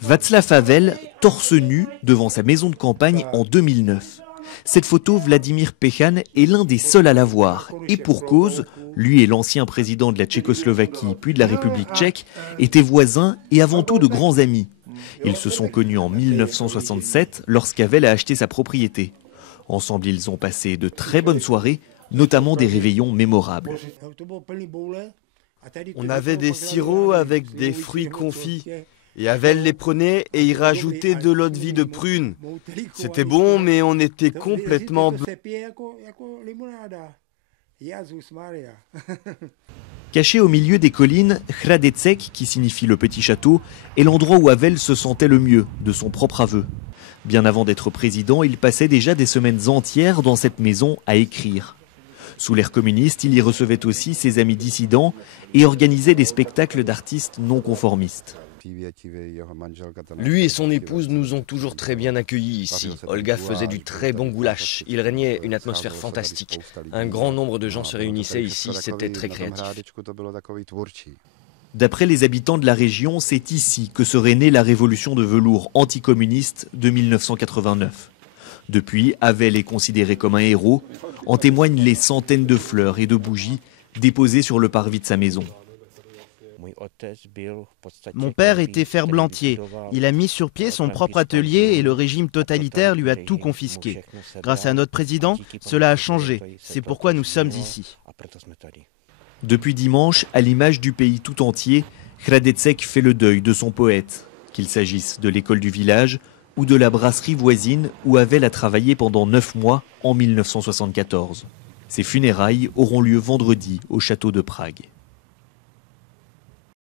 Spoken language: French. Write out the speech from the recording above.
Václav Havel, torse nu, devant sa maison de campagne en 2009. Cette photo, Vladimir Pecan est l'un des seuls à la voir. Et pour cause, lui et l'ancien président de la Tchécoslovaquie puis de la République tchèque étaient voisins et avant tout de grands amis. Ils se sont connus en 1967 lorsqu'Havel a acheté sa propriété. Ensemble, ils ont passé de très bonnes soirées, notamment des réveillons mémorables. On avait des sirops avec des fruits confits. Et Havel les prenait et y rajoutait de l'eau-de-vie de prune. C'était bon, mais on était complètement... Caché au milieu des collines, Hradecek, qui signifie le petit château, est l'endroit où Havel se sentait le mieux, de son propre aveu. Bien avant d'être président, il passait déjà des semaines entières dans cette maison à écrire. Sous l'ère communiste, il y recevait aussi ses amis dissidents et organisait des spectacles d'artistes non conformistes. Lui et son épouse nous ont toujours très bien accueillis ici. Olga faisait du très bon goulash. Il régnait une atmosphère fantastique. Un grand nombre de gens se réunissaient ici, c'était très créatif. D'après les habitants de la région, c'est ici que serait née la révolution de velours anticommuniste de 1989. Depuis, Havel est considéré comme un héros. En témoignent les centaines de fleurs et de bougies déposées sur le parvis de sa maison. Mon père était ferblantier. Il a mis sur pied son propre atelier et le régime totalitaire lui a tout confisqué. Grâce à notre président, cela a changé. C'est pourquoi nous sommes ici. Depuis dimanche, à l'image du pays tout entier, Hradecek fait le deuil de son poète, qu'il s'agisse de l'école du village ou de la brasserie voisine où Havel a travaillé pendant 9 mois en 1974. Ses funérailles auront lieu vendredi au château de Prague.